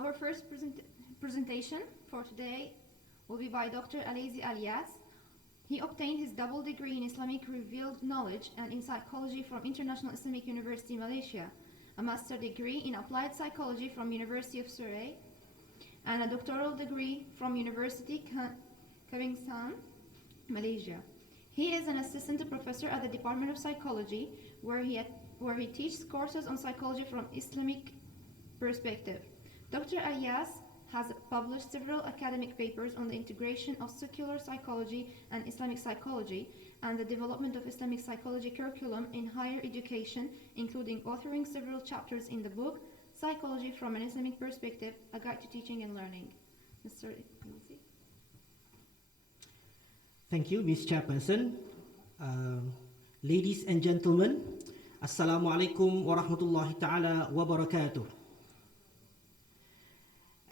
Our first presentation for today will be by Dr. Alazi Alias. He obtained his double degree in Islamic Revealed Knowledge and in Psychology from International Islamic University, Malaysia, a master degree in Applied Psychology from University of Surrey, and a doctoral degree from University Kebangsaan, Malaysia. He is an assistant professor at the Department of Psychology, where he teaches courses on psychology from Islamic perspective. Dr. Alias has published several academic papers on the integration of secular psychology and Islamic psychology and the development of Islamic psychology curriculum in higher education, including authoring several chapters in the book Psychology from an Islamic Perspective, A Guide to Teaching and Learning. Mr. Alizi. Thank you, Ms. Chairperson. Ladies and gentlemen, Assalamu alaikum wa rahmatullahi ta'ala wa barakatuh.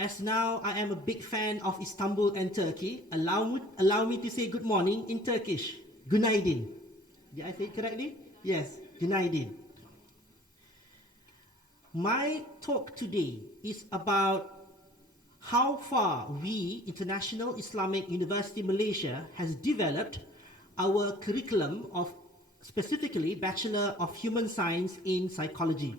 As now I am a big fan of Istanbul and Turkey, allow me to say good morning in Turkish. Günaydin. Did I say it correctly? Yes, günaydin. My talk today is about how far we, International Islamic University Malaysia, has developed our curriculum of specifically Bachelor of Human Science in Psychology.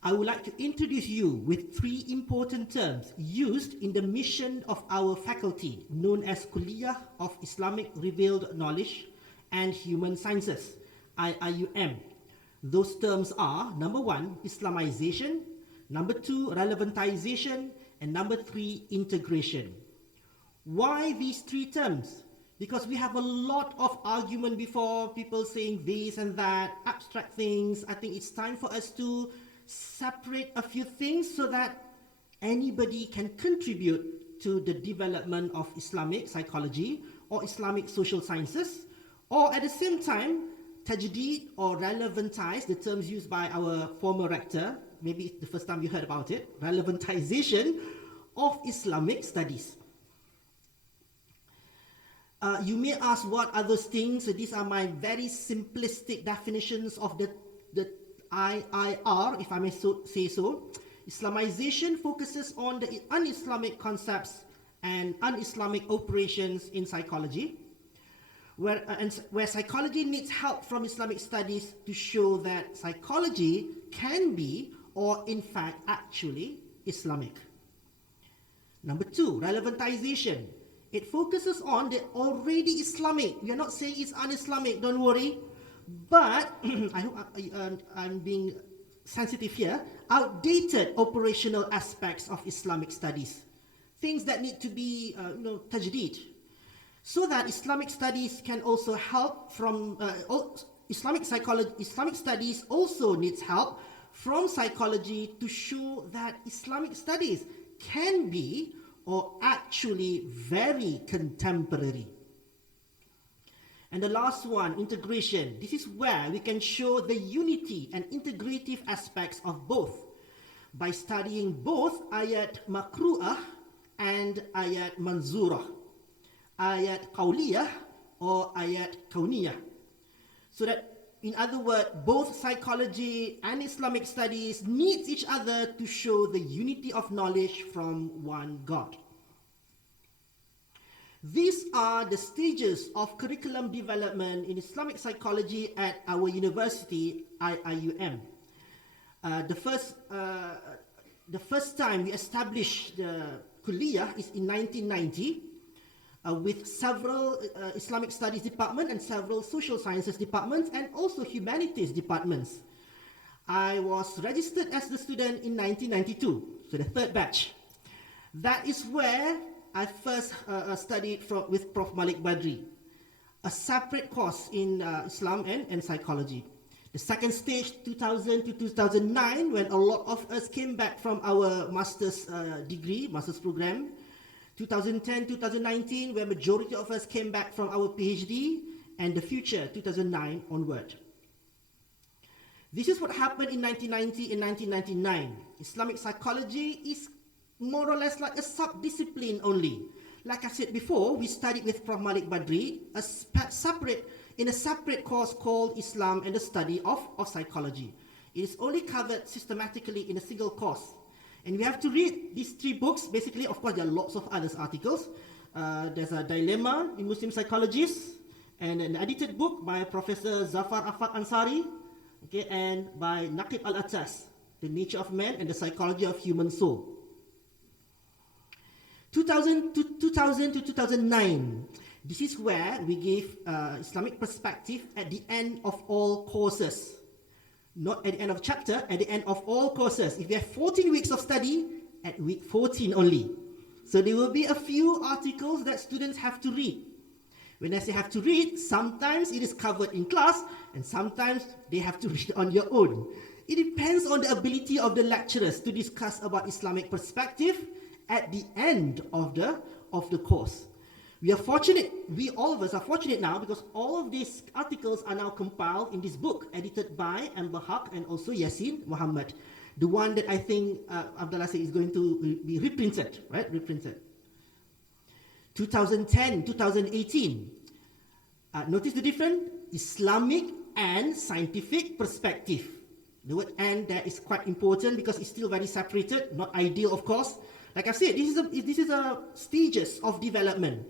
I would like to introduce you with three important terms used in the mission of our faculty, known as Kulliyah of Islamic Revealed Knowledge and Human Sciences, IIUM. Those terms are, number one, Islamization, number two, Releventization, and number three, integration. Why these three terms? Because we have a lot of argument before, people saying this and that, abstract things. I think it's time for us to separate a few things so that anybody can contribute to the development of Islamic psychology or Islamic social sciences, or at the same time, tajdeed or relevantise, the terms used by our former rector, maybe it's the first time you heard about it, relevantization of Islamic studies. You may ask what are those things. So these are my very simplistic definitions of the IIR, if I may say so. Islamization focuses on the un-Islamic concepts and un-Islamic operations in psychology, where psychology needs help from Islamic studies to show that psychology can be, or in fact actually, Islamic. Number two, relevantization. It focuses on the already Islamic. We are not saying it's un-Islamic, don't worry. But, I hope I'm being sensitive here, outdated operational aspects of Islamic studies. Things that need to be, tajdeed. So that Islamic studies can also help from, Islamic studies also needs help from psychology to show that Islamic studies can be, or actually very contemporary. And the last one, integration. This is where we can show the unity and integrative aspects of both by studying both ayat makru'ah and ayat manzurah, ayat qawliyah or ayat kawniyah. So that, in other words, both psychology and Islamic studies need each other to show the unity of knowledge from one God. These are the stages of curriculum development in Islamic psychology at our university, IIUM. The first time we established the Kulliyah is in 1990 with several Islamic studies departments and several social sciences departments and also humanities departments. I was registered as the student in 1992, so the third batch. That is where I first studied with Prof. Malik Badri, a separate course in Islam and psychology. The second stage, 2000 to 2009, when a lot of us came back from our master's program. 2010, 2019, where majority of us came back from our PhD, and the future, 2009 onward. This is what happened in 1990 and 1999. Islamic psychology is more or less like a sub-discipline only. Like I said before, we studied with Prof. Malik Badri, in a separate course called Islam and the Study of Psychology. It is only covered systematically in a single course. And we have to read these 3 books. Basically, of course, there are lots of other articles. There's a Dilemma in Muslim Psychologists, and an edited book by Professor Zafar Afaq Ansari, okay, and by Naqib Al-Atas, The Nature of Man and the Psychology of Human Soul. 2000 to 2009, this is where we gave Islamic perspective at the end of all courses. Not at the end of chapter, at the end of all courses. If you have 14 weeks of study, at week 14 only. So there will be a few articles that students have to read. When I say have to read, sometimes it is covered in class, and sometimes they have to read on your own. It depends on the ability of the lecturers to discuss about Islamic perspective at the end of the course. We are fortunate, all of us are fortunate now, because all of these articles are now compiled in this book, edited by Amber Haq and also Yasin Muhammad. The one that I think Abdullah said is going to be reprinted, right? Reprinted. 2010, 2018. Notice the difference? Islamic and scientific perspective. The word "and" there is quite important because it's still very separated, not ideal, of course. Like I said, this is a stages of development.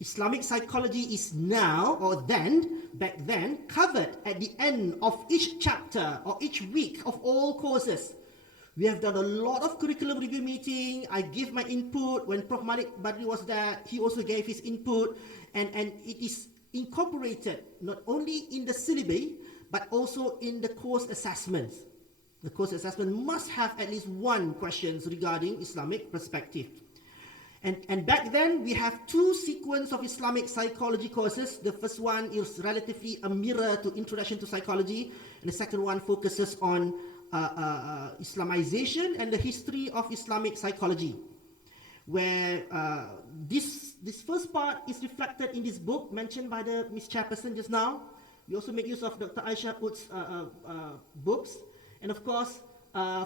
Islamic psychology is now, or then, back then, covered at the end of each chapter or each week of all courses. We have done a lot of curriculum review meeting. I gave my input. When Prof. Malik Badri was there, he also gave his input. And it is incorporated not only in the syllabi, but also in the course assessments. The course assessment must have at least one question regarding Islamic perspective. And back then, we have 2 sequence of Islamic psychology courses. The first one is relatively a mirror to Introduction to Psychology, and the second one focuses on Islamization and the history of Islamic psychology, where this first part is reflected in this book mentioned by the Miss Chairperson just now. We also make use of Dr. Aisha Ut's books, and of course,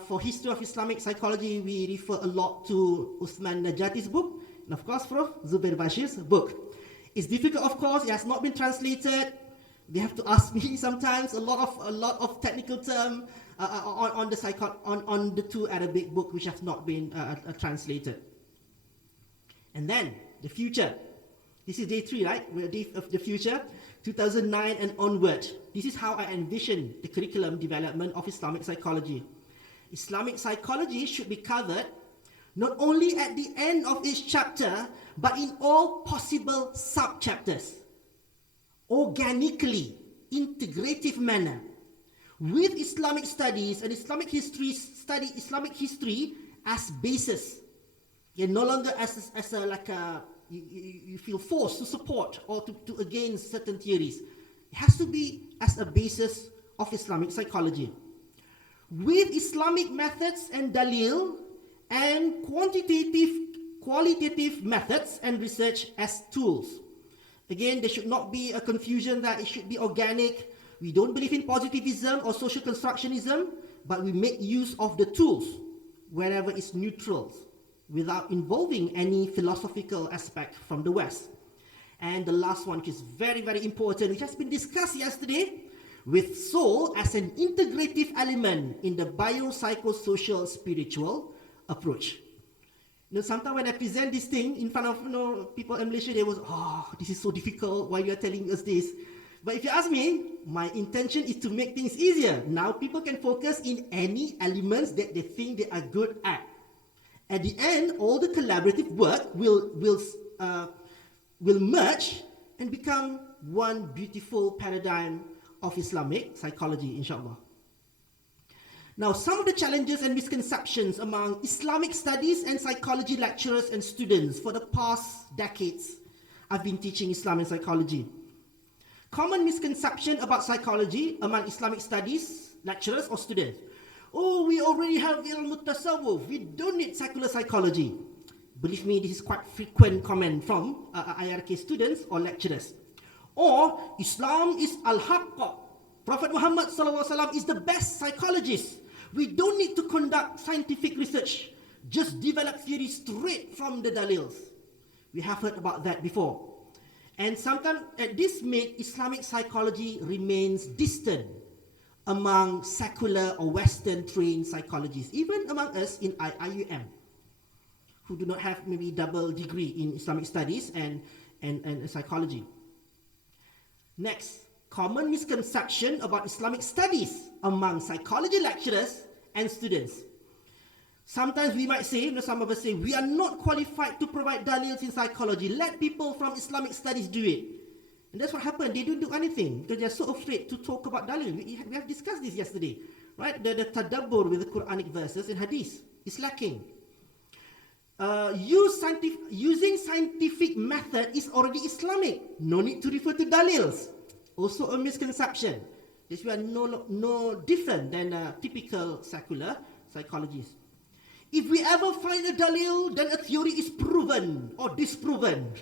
for history of Islamic psychology, we refer a lot to Uthman Najati's book, and of course, Prof. Zubair Bashir's book. It's difficult, of course. It has not been translated. They have to ask me sometimes a lot of technical term on the 2 Arabic book which have not been translated. And then the future. This is day 3, right? Day of the future, 2009 and onward. This is how I envision the curriculum development of Islamic psychology. Islamic psychology should be covered not only at the end of each chapter, but in all possible sub-chapters, organically, integrative manner, with Islamic studies and Islamic history, study Islamic history as basis. You're no longer as you feel forced to support or to against certain theories. It has to be as a basis of Islamic psychology, with Islamic methods and dalil, and qualitative methods and research as tools. Again, there should not be a confusion that it should be organic. We don't believe in positivism or social constructionism, but we make use of the tools wherever it's neutral, without involving any philosophical aspect from the West. And the last one, which is very, very important, which has been discussed yesterday, with soul as an integrative element in the biopsychosocial spiritual approach. Sometimes when I present this thing in front of people in Malaysia, they was, this is so difficult, why you are telling us this? But if you ask me, my intention is to make things easier. Now people can focus in any elements that they think they are good at. At the end, all the collaborative work will merge and become one beautiful paradigm of Islamic psychology, inshallah. Now, some of the challenges and misconceptions among Islamic studies and psychology lecturers and students for the past decades. I've been teaching Islam and psychology. Common misconception about psychology among Islamic studies lecturers or students. We already have ilm tasawwuf. We don't need secular psychology. Believe me, this is quite frequent comment from IRK students or lecturers. Or Islam is al-haqq. Prophet Muhammad SAW is the best psychologist. We don't need to conduct scientific research. Just develop theory straight from the dalils. We have heard about that before. And sometimes this makes Islamic psychology remains distant, among secular or Western trained psychologists, even among us in IUM, who do not have maybe double degree in Islamic studies and psychology. Next, common misconception about Islamic studies among psychology lecturers and students. Sometimes we might say, some of us say, we are not qualified to provide dalils in psychology. Let people from Islamic studies do it. And that's what happened. They don't do anything because they're so afraid to talk about dalil. We have discussed this yesterday, right? The tadabbur with the Quranic verses and hadith is lacking. Using scientific method is already Islamic. No need to refer to dalils. Also a misconception. This we are no different than typical secular psychologists. If we ever find a dalil, then a theory is proven or disproven.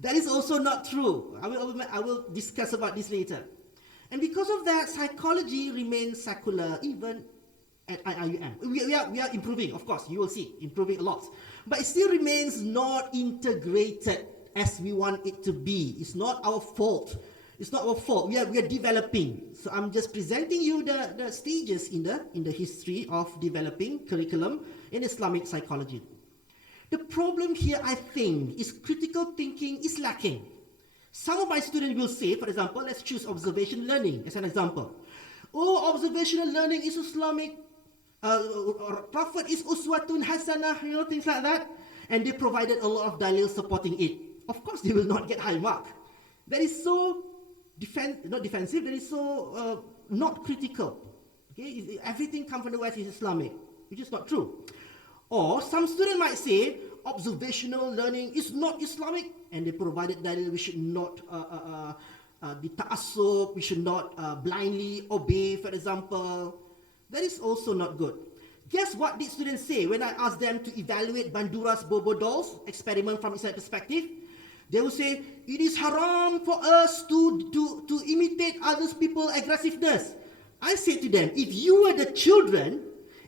That is also not true. I will discuss about this later. And because of that, psychology remains secular even at IUM. We are improving, of course, you will see, improving a lot. But it still remains not integrated as we want it to be. It's not our fault. It's not our fault. We are developing. So I'm just presenting you the stages in the history of developing curriculum in Islamic psychology. The problem here, I think, is critical thinking is lacking. Some of my students will say, for example, let's choose observation learning as an example. Oh, observational learning is Islamic. Prophet is uswatun hasanah, things like that. And they provided a lot of dalil supporting it. Of course, they will not get high mark. That is so not defensive, that is so not critical. Okay? Everything comes from the West is Islamic, which is not true. Or some student might say, observational learning is not Islamic, and they provided that we should not be ta'assub, we should not blindly obey, for example. That is also not good. Guess what did students say when I asked them to evaluate Bandura's Bobo dolls experiment from Islamic perspective? They will say, it is haram for us to imitate other people's aggressiveness. I say to them, if you were the children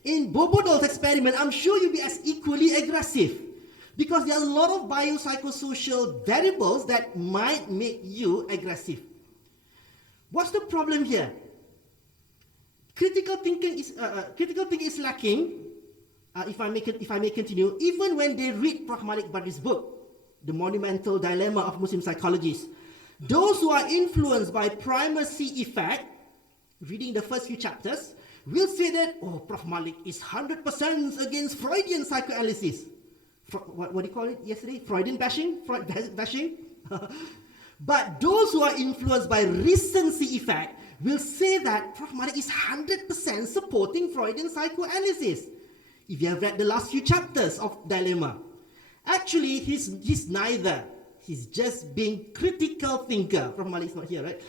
in Bobo dolls experiment, I'm sure you'll be as equally aggressive. Because there are a lot of biopsychosocial variables that might make you aggressive. What's the problem here? Critical thinking is lacking, if I may continue, even when they read Prof. Malik Badri's book, The Monumental Dilemma of Muslim Psychologists. Those who are influenced by primacy effect, reading the first few chapters, will say that, oh, Prof. Malik is 100% against Freudian psychoanalysis. What do you call it yesterday? Freudian bashing? Freud bashing? But those who are influenced by recency effect will say that Prof. Malik is 100% supporting Freudian psychoanalysis. If you have read the last few chapters of Dilemma, actually he's neither. He's just being critical thinker. Prof. Malik is not here, right?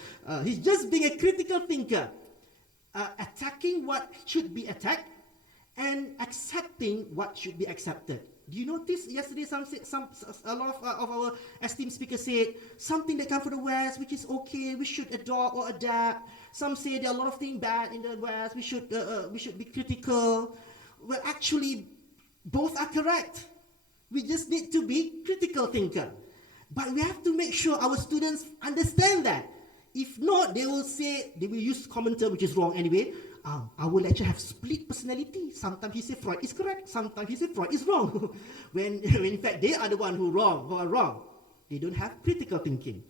He's just being a critical thinker, attacking what should be attacked and accepting what should be accepted. Do you notice yesterday a lot of our esteemed speakers said something that comes from the West, which is okay, we should adopt or adapt. Some say there are a lot of things bad in the West, we should be critical. Well, actually, both are correct. We just need to be critical thinker. But we have to make sure our students understand that. If not, they will use common term, which is wrong anyway. Our lecturer have split personality. Sometimes he say Freud is correct, sometimes he say Freud is wrong. when in fact they are the one who are wrong. They don't have critical thinking.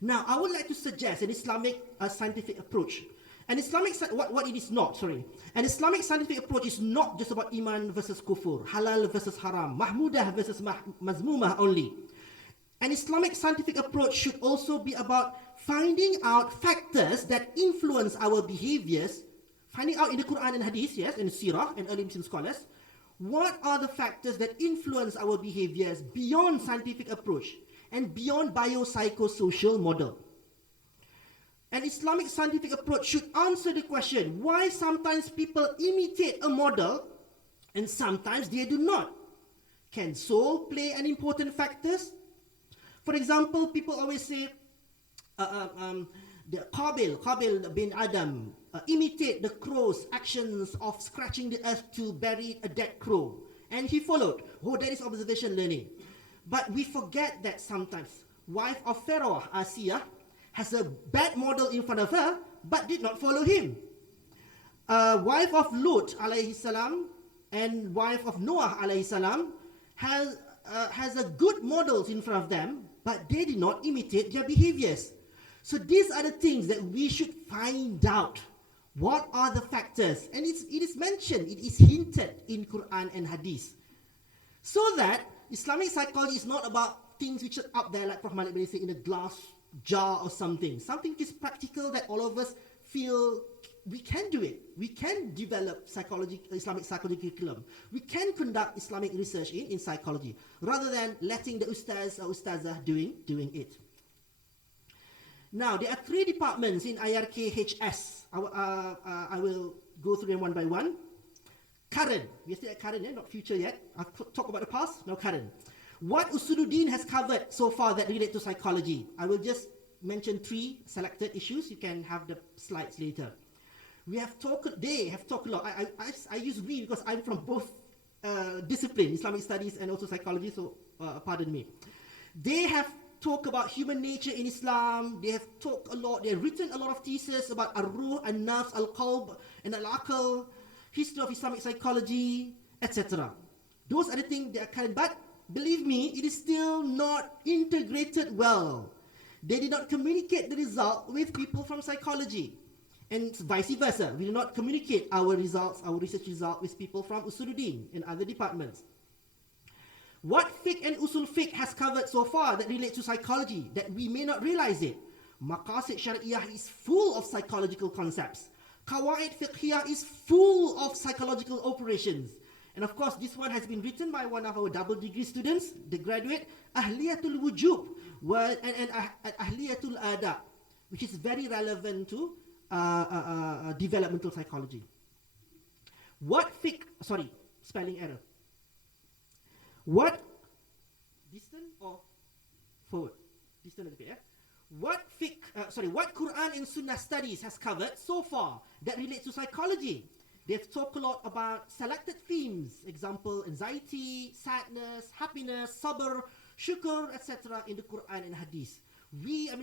Now, I would like to suggest an Islamic scientific approach. An Islamic what it is not, sorry. An Islamic scientific approach is not just about iman versus kufur, halal versus haram, mahmudah versus mazmumah only. An Islamic scientific approach should also be about finding out factors that influence our behaviors, finding out in the Quran and Hadith, yes, and Sirah and early Muslim scholars, what are the factors that influence our behaviors beyond scientific approach and beyond biopsychosocial model. An Islamic scientific approach should answer the question why sometimes people imitate a model and sometimes they do not. Can soul play an important factor? For example, people always say, the Qabil bin Adam imitate the crow's actions of scratching the earth to bury a dead crow. And he followed. Oh, that is observation learning. But we forget that sometimes wife of Pharaoh, Asiya, has a bad model in front of her, but did not follow him. Wife of Lut alayhi salam and wife of Noah alayhi salam has a good models in front of them, but they did not imitate their behaviors. So these are the things that we should find out. What are the factors? And it is mentioned, it is hinted in Quran and Hadith. So that Islamic psychology is not about things which are up there, like Prof. Malik Bali said, in a glass jar or something. Something which is practical that all of us feel we can do it. We can develop Islamic psychology curriculum. We can conduct Islamic research in psychology, rather than letting the ustaz or ustazah doing it. Now, there are 3 departments in IRKHS. I will go through them one by one. Current. We are still at current, not future yet. I'll talk about the past, now current. What Usuluddin has covered so far that relate to psychology. I will just mention 3 selected issues. You can have the slides later. They have talked a lot. I use we because I'm from both disciplines, Islamic studies and also psychology, so pardon me. They have talked about human nature in Islam. They have talked a lot. They have written a lot of theses about ar-ruh, an-nafs, al-qalb, and al-aql, history of Islamic psychology, etc. Those are the things that are current, but believe me, it is still not integrated well. They did not communicate the result with people from psychology, and vice versa. We do not communicate our results, our research results, with people from Usuluddin and other departments. What fiqh and usul fiqh has covered so far that relates to psychology that we may not realize it? Maqasid Syariah is full of psychological concepts. Qawaid Fiqhiyah is full of psychological operations. And of course, this one has been written by one of our double degree students, the graduate, Ahliyatul Wujub and Ahliyatul Adab, which is very relevant to developmental psychology. What fiqh, sorry, spelling error. What, distant or forward? Distant a little bit, yeah? What Quran and Sunnah studies has covered so far that relates to psychology? They've talked a lot about selected themes, example, anxiety, sadness, happiness, sabr, shukr, etc. in the Quran and Hadith.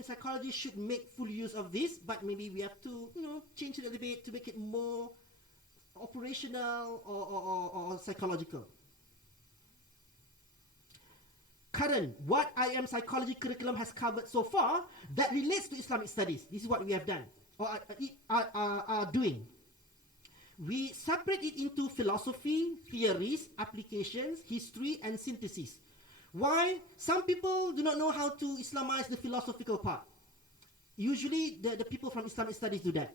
Psychology should make full use of this, but maybe we have to, change it a little bit to make it more operational or psychological. Current, what IM psychology curriculum has covered so far that relates to Islamic studies. This is what we have done, or are doing. We separate it into philosophy, theories, applications, history, and synthesis. Why? Some people do not know how to Islamize the philosophical part. Usually, the people from Islamic studies do that.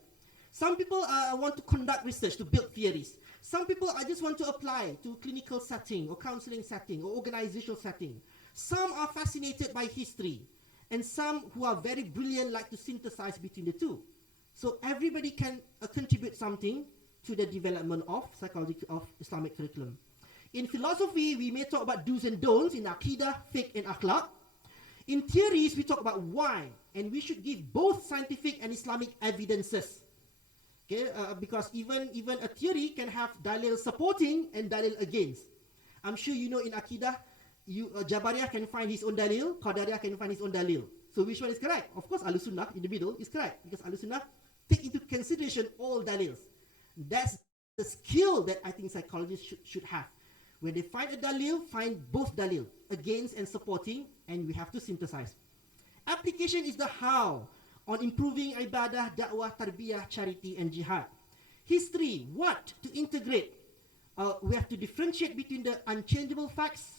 Some people want to conduct research to build theories. Some people just want to apply to clinical setting or counseling setting or organizational setting. Some are fascinated by history, and some who are very brilliant like to synthesize between the two. So everybody can contribute something to the development of psychology of Islamic curriculum. In philosophy, we may talk about do's and don'ts in Aqidah, Fiqh, and Akhlaq. In theories, we talk about why, and we should give both scientific and Islamic evidences. Okay, because even a theory can have dalil supporting and dalil against. I'm sure you know in Aqidah, Jabariyah can find his own dalil, Qadariyah can find his own dalil. So which one is correct? Of course, Ahlus Sunnah in the middle is correct, because Ahlus Sunnah take into consideration all dalils. That's the skill that I think psychologists should have. When they find a dalil, find both dalil, against and supporting, and we have to synthesize. Application is the how, on improving ibadah, da'wah, tarbiyah, charity, and jihad. History, what? To integrate. We have to differentiate between the unchangeable facts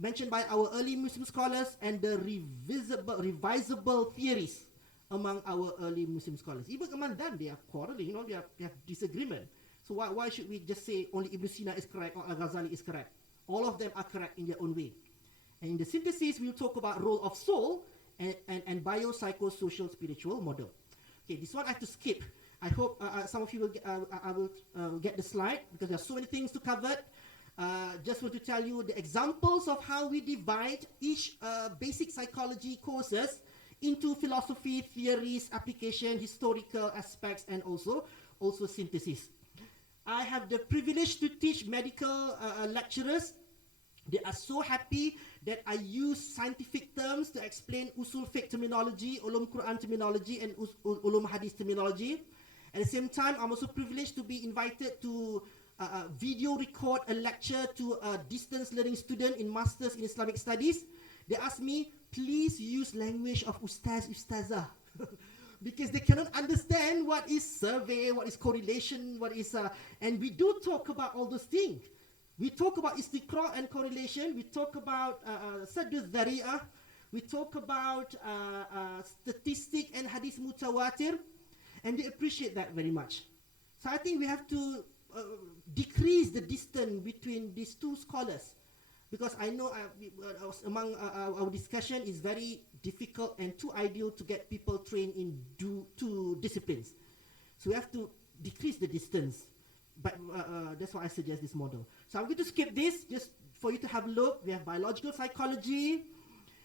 mentioned by our early Muslim scholars and the revisable theories among our early Muslim scholars. Even among them, they are quarreling, they have disagreement. So why should we just say only Ibn Sina is correct or Al-Ghazali is correct? All of them are correct in their own way. And in the synthesis, we'll talk about role of soul and biopsychosocial spiritual model. Okay, this one I have to skip. I hope some of you will get the slide, because there are so many things to cover. Just want to tell you the examples of how we divide each basic psychology courses into philosophy, theories, application, historical aspects, and also synthesis. I have the privilege to teach medical lecturers They are so happy that I use scientific terms to explain usul fiqh terminology, ulum Quran terminology, and ulum hadith terminology. At the same time, I'm also privileged to be invited to video record a lecture to a distance learning student in Masters in Islamic Studies. They asked me, please use language of ustaz, ustazah. Because they cannot understand what is survey, what is correlation, what is... and we do talk about all those things. We talk about istiqra and correlation. We talk about saddu dhari'ah. We talk about statistic and hadith mutawatir. And they appreciate that very much. So I think we have to decrease the distance between these two scholars. Because I know among our discussion is very difficult and too ideal to get people trained in two disciplines. So we have to decrease the distance. But that's why I suggest this model. So I'm going to skip this just for you to have a look. We have biological psychology.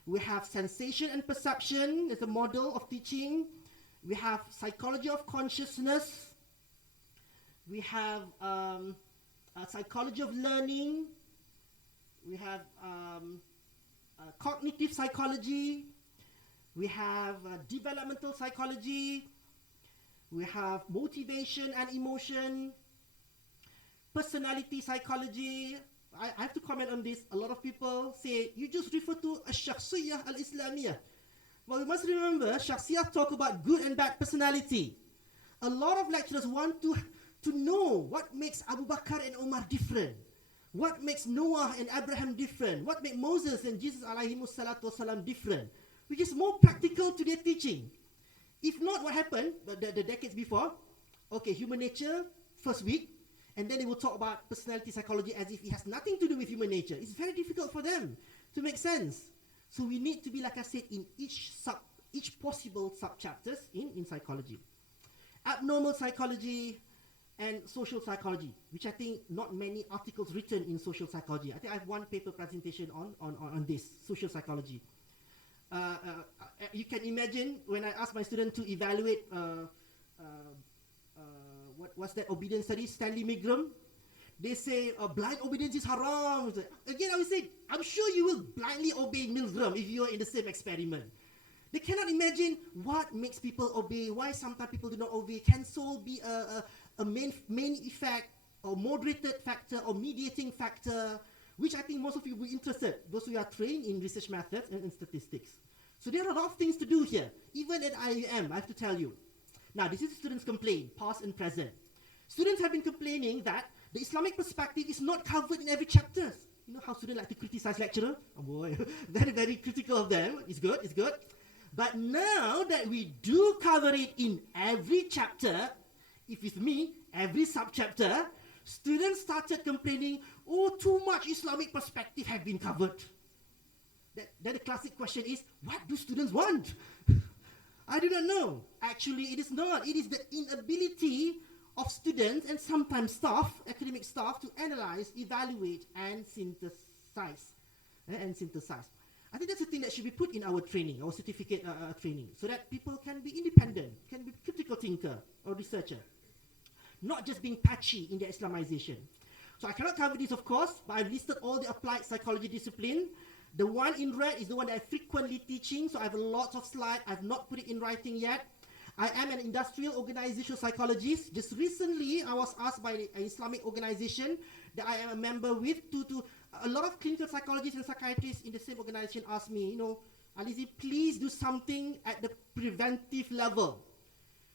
We have sensation and perception as a model of teaching. We have psychology of consciousness. We have psychology of learning. We have cognitive psychology. We have developmental psychology. We have motivation and emotion. Personality psychology. I have to comment on this. A lot of people say, you just refer to al-shakhsiyah al-islamiyah. Well, we must remember, shakhsiyah talk about good and bad personality. A lot of lecturers want to know what makes Abu Bakr and Umar different. What makes Noah and Abraham different? What makes Moses and Jesus alayhimus salatu wasalam different? Which is more practical to their teaching. If not, what happened the decades before? Okay, human nature, first week. And then they will talk about personality psychology as if it has nothing to do with human nature. It's very difficult for them to make sense. So we need to be, like I said, in each possible sub-chapters in psychology. Abnormal psychology and social psychology, which I think not many articles written in social psychology. I think I have one paper presentation on this, social psychology. You can imagine when I ask my student to evaluate what's that obedience study, Stanley Milgram, they say blind obedience is haram. Again, I would say, I'm sure you will blindly obey Milgram if you are in the same experiment. They cannot imagine what makes people obey, why sometimes people do not obey. Can soul be a main effect or moderated factor or mediating factor, which I think most of you will be interested, those who are trained in research methods and in statistics. So there are a lot of things to do here, even at IUM, I have to tell you. Now, this is students' complaint, past and present. Students have been complaining that the Islamic perspective is not covered in every chapter. You know how students like to criticize lecturer? Oh boy, very, very critical of them. It's good, it's good. But now that we do cover it in every chapter, if it's me, every sub-chapter, students started complaining, oh, too much Islamic perspective have been covered. Then the classic question is, what do students want? I do not know. Actually, it is not. It is the inability of students and sometimes staff, academic staff, to analyze, evaluate, and synthesize. I think that's the thing that should be put in our training, our certificate training, so that people can be independent, can be critical thinker or researcher, not just being patchy in their Islamization. So I cannot cover this, of course, but I've listed all the applied psychology discipline. The one in red is the one that I'm frequently teaching, so I have lots of slides. I've not put it in writing yet. I am an industrial organizational psychologist. Just recently, I was asked by an Islamic organization that I am a member with to a lot of clinical psychologists and psychiatrists in the same organization asked me, you know, Alizi, please do something at the preventive level.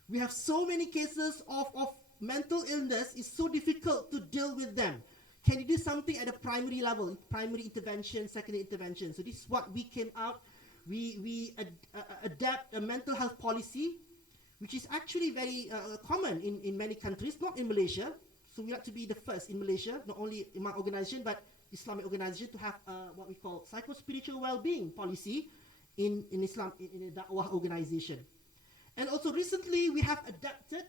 We have so many cases of mental illness. It's so difficult to deal with them. Can you do something at the primary level, primary intervention, secondary intervention? So this is what we came out. We adapt a mental health policy, which is actually very common in many countries, not in Malaysia. So we have to be the first in Malaysia, not only in my organization, but Islamic organization, to have what we call psycho-spiritual well-being policy in Islam, in a Da'wah organization. And also recently we have adapted,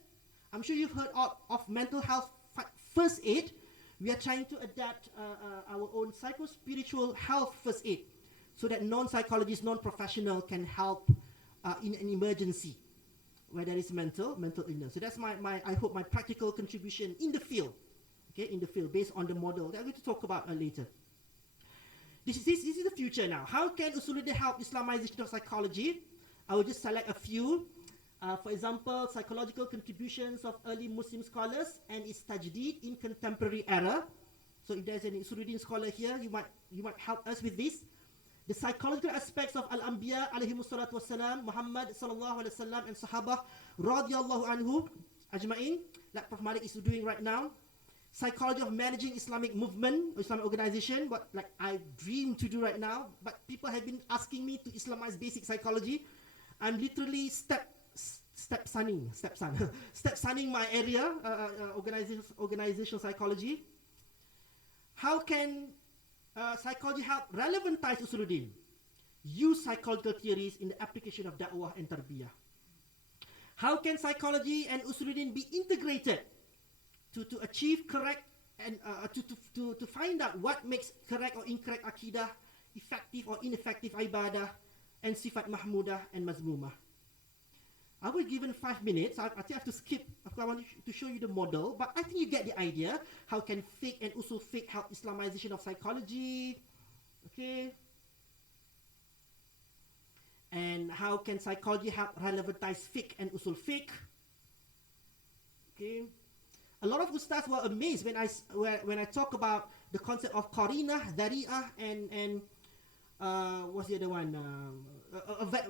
I'm sure you've heard of mental health first aid. We are trying to adapt our own psycho-spiritual health first aid so that non-psychologists, non-professional can help in an emergency where there is mental illness. So that's I hope my practical contribution in the field, okay, in the field based on the model that I'm going to talk about later. This is the future now. How can Usuluddin help Islamization of psychology? I will just select a few. For example, psychological contributions of early Muslim scholars and its tajdeed in contemporary era. So if there's an Usuluddin scholar here, you might help us with this. The psychological aspects of Al-Anbiya alayhimus salatu wassalam, Muhammad sallallahu alaihi wasallam and Sahaba radiyallahu anhu ajma'in, like Prof. Malik is doing right now. Psychology of managing Islamic movement, or Islamic organization, what like I dream to do right now, but people have been asking me to Islamize basic psychology. I'm literally step-sonning my area, organizational psychology. How can psychology help releventize Usuluddin? Use psychological theories in the application of da'wah and tarbiyah. How can psychology and Usuluddin be integrated to achieve correct and to find out what makes correct or incorrect akidah, effective or ineffective ibadah, and sifat mahmudah and mazmumah? I was given 5 minutes. I think I have to skip. I want to show you the model, but I think you get the idea. How can fiqh and usul fiqh help Islamization of psychology? Okay. And how can psychology help relevantize fiqh and usul fiqh? Okay. A lot of ustaz were amazed when I talk about the concept of qarinah, dhari'ah, and what's the other one?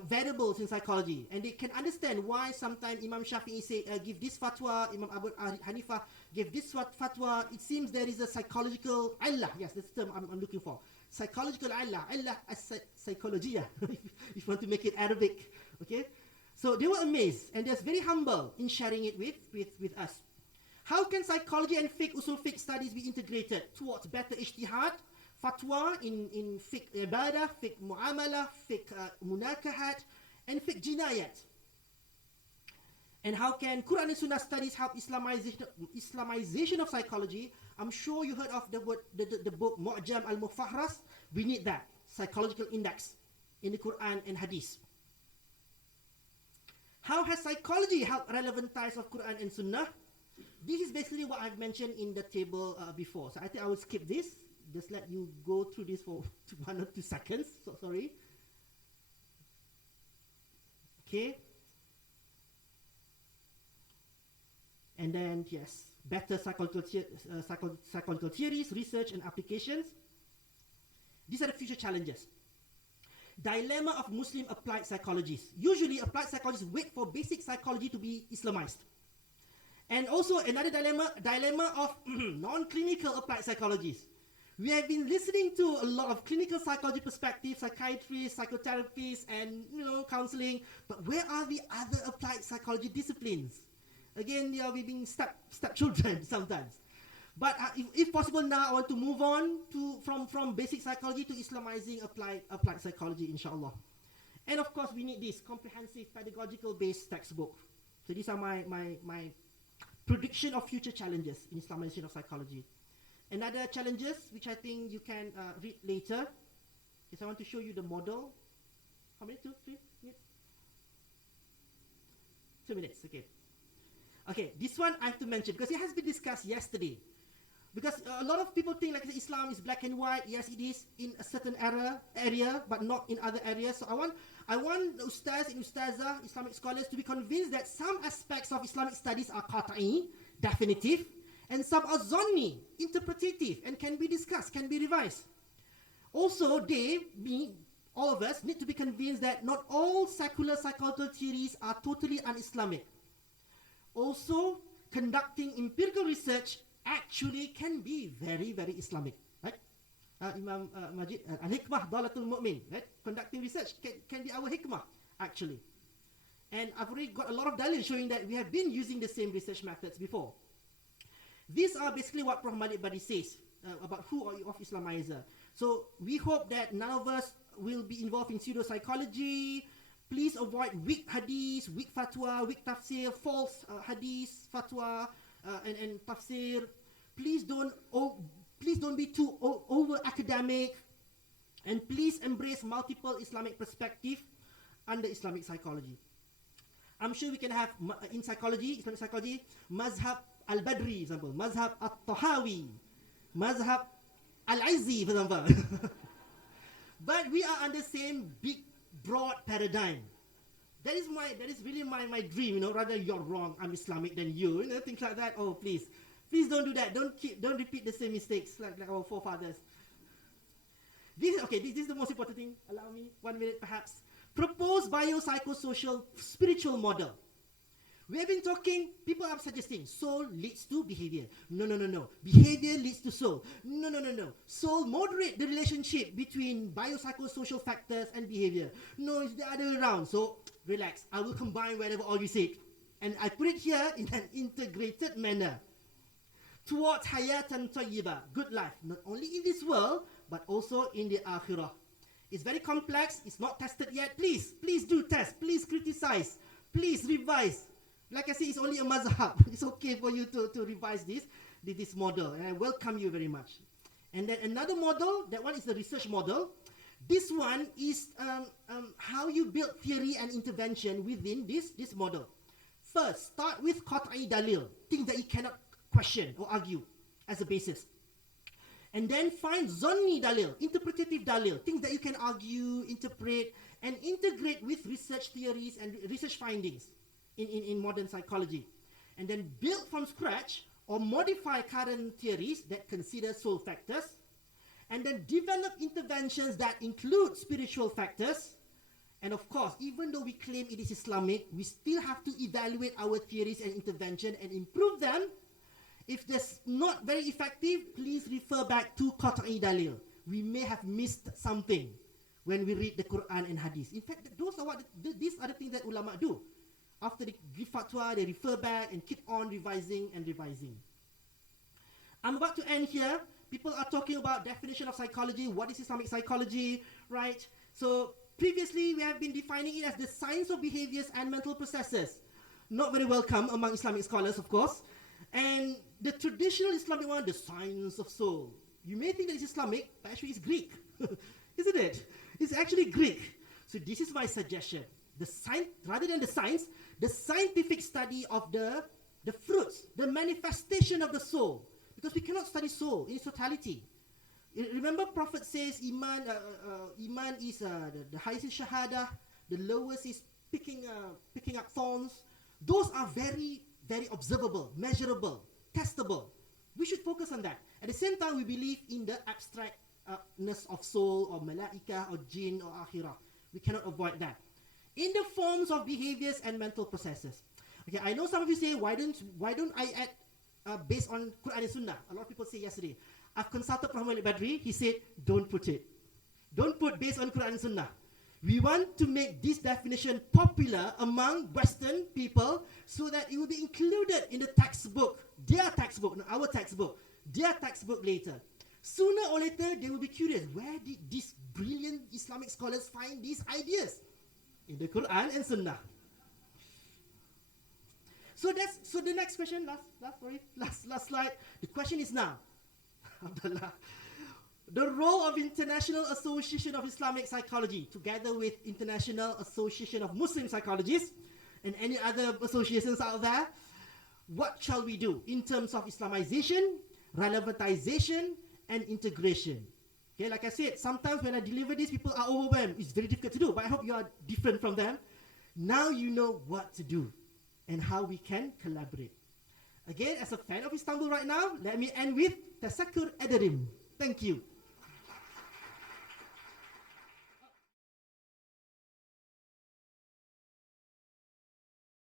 Variables in psychology, and they can understand why sometimes Imam Shafi'i say give this fatwa, Imam Abu Hanifah gave this fatwa. It seems there is a psychological illah. Yes, that's the term I'm looking for. Psychological illah psychologia, if you want to make it Arabic. Okay, so they were amazed, and they're very humble in sharing it with us. How can psychology and fiqh, usul fiqh studies be integrated towards better ijtihad, fatwa in fiqh ibadah, fiqh muamalah, fiqh munakahat, and fiqh jinayat? And how can Quran and Sunnah studies help Islamization of psychology? I'm sure you heard of the book Mu'jam al-Mufahras. We need that psychological index in the Quran and Hadith. How has psychology helped relevantize of Quran and Sunnah? This is basically what I've mentioned in the table before. So I think I will skip this. Just let you go through this for 1 or 2 seconds. So sorry. Okay. And then yes, better psychological theories, research and applications. These are the future challenges. Dilemma of Muslim applied psychologists. Usually applied psychologists wait for basic psychology to be Islamized. And also another dilemma of non-clinical applied psychologists. We have been listening to a lot of clinical psychology perspectives, psychiatrists, psychotherapists, and counseling. But where are the other applied psychology disciplines? Again, we've been stepchildren sometimes. But if possible now, I want to move on from basic psychology to Islamizing applied psychology, inshallah. And of course, we need this comprehensive pedagogical based textbook. So these are my prediction of future challenges in Islamization of psychology. Another challenges, which I think you can read later, is I want to show you the model. How many? 2, 3 minutes? 2 minutes, okay. Okay, this one I have to mention because it has been discussed yesterday. Because a lot of people think like Islam is black and white. Yes, it is in a certain area, but not in other areas. So I want the ustaz and ustazah, Islamic scholars, to be convinced that some aspects of Islamic studies are qat'i, definitive, and some are zonni, interpretative, and can be discussed, can be revised. Also, all of us need to be convinced that not all secular psychological theories are totally un-Islamic. Also, conducting empirical research actually can be very, very Islamic, right? Imam Majid, al-hikmah dalatul mu'min, right? Conducting research can be our hikmah, actually. And I've already got a lot of dalil showing that we have been using the same research methods before. These are basically what Prof. Malik Badi says about who are you of Islamizer. So we hope that none of us will be involved in pseudo-psychology. Please avoid weak hadith, weak fatwa, weak tafsir, false hadith, fatwa, and tafsir. Please don't be too over academic, and please embrace multiple Islamic perspective under Islamic psychology. I'm sure we can have in psychology, Islamic psychology, mazhab al-Badri, for example, mazhab al-Tahawi, mazhab al-Izzi, for example. But we are under the same big, broad paradigm. That is really my dream, rather you're wrong, I'm Islamic than you, things like that. Oh, please don't do that. Don't repeat the same mistakes like our forefathers. This is the most important thing. Allow me 1 minute perhaps. Proposed biopsychosocial spiritual model. We have been talking, people are suggesting soul leads to behavior. No. Behavior leads to soul. No. Soul moderate the relationship between biopsychosocial factors and behavior. No, it's the other way around. So relax. I will combine whatever all you said. And I put it here in an integrated manner. Towards hayatan tayyiba, good life, not only in this world, but also in the akhirah. It's very complex. It's not tested yet. Please do test. Please criticize. Please revise. Like I said, it's only a mazhab. It's okay for you to revise this model. And I welcome you very much. And then another model, that one is the research model. This one is how you build theory and intervention within this model. First, start with qat'i dalil, things that you cannot question or argue as a basis. And then find zonni dalil, interpretative dalil, things that you can argue, interpret, and integrate with research theories and research findings in modern psychology. And then build from scratch or modify current theories that consider soul factors. And then develop interventions that include spiritual factors. And of course, even though we claim it is Islamic, we still have to evaluate our theories and intervention and improve them. If that's not very effective, please refer back to qat'i dalil. We may have missed something when we read the Quran and Hadith. In fact, these are the things that ulama do. After they give fatwa, they refer back and keep on revising and revising. I'm about to end here. People are talking about definition of psychology. What is Islamic psychology, right? So previously, we have been defining it as the science of behaviors and mental processes. Not very welcome among Islamic scholars, of course. And the traditional Islamic one, the science of soul. You may think that it's Islamic, but actually it's Greek. Isn't it? It's actually Greek. So this is my suggestion. Rather than the science, the scientific study of the fruits, the manifestation of the soul. Because we cannot study soul in its totality. Remember, Prophet says Iman is the highest is shahada, the lowest is picking up thorns. Those are very, very observable, measurable, testable. We should focus on that. At the same time, we believe in the abstractness of soul or malaika or jinn or akhirah. We cannot avoid that. In the forms of behaviors and mental processes. Okay, I know some of you say, why don't I add based on Quran and Sunnah? A lot of people say yesterday. I've consulted Muhammad al-Badri. He said, don't put it. Don't put based on Quran and Sunnah. We want to make this definition popular among Western people so that it will be included in the textbook, their textbook, not our textbook, their textbook later. Sooner or later, they will be curious, where did these brilliant Islamic scholars find these ideas? In the Quran and Sunnah. So the next question, last slide. The question is now, Abdullah, the role of International Association of Islamic Psychology, together with International Association of Muslim Psychologists and any other associations out there, what shall we do in terms of Islamization, relevantization, and integration? Okay, like I said, sometimes when I deliver this, people are overwhelmed. It's very difficult to do, but I hope you are different from them. Now you know what to do and how we can collaborate. Again, as a fan of Istanbul right now, let me end with Tasakkur Ederim. Thank you.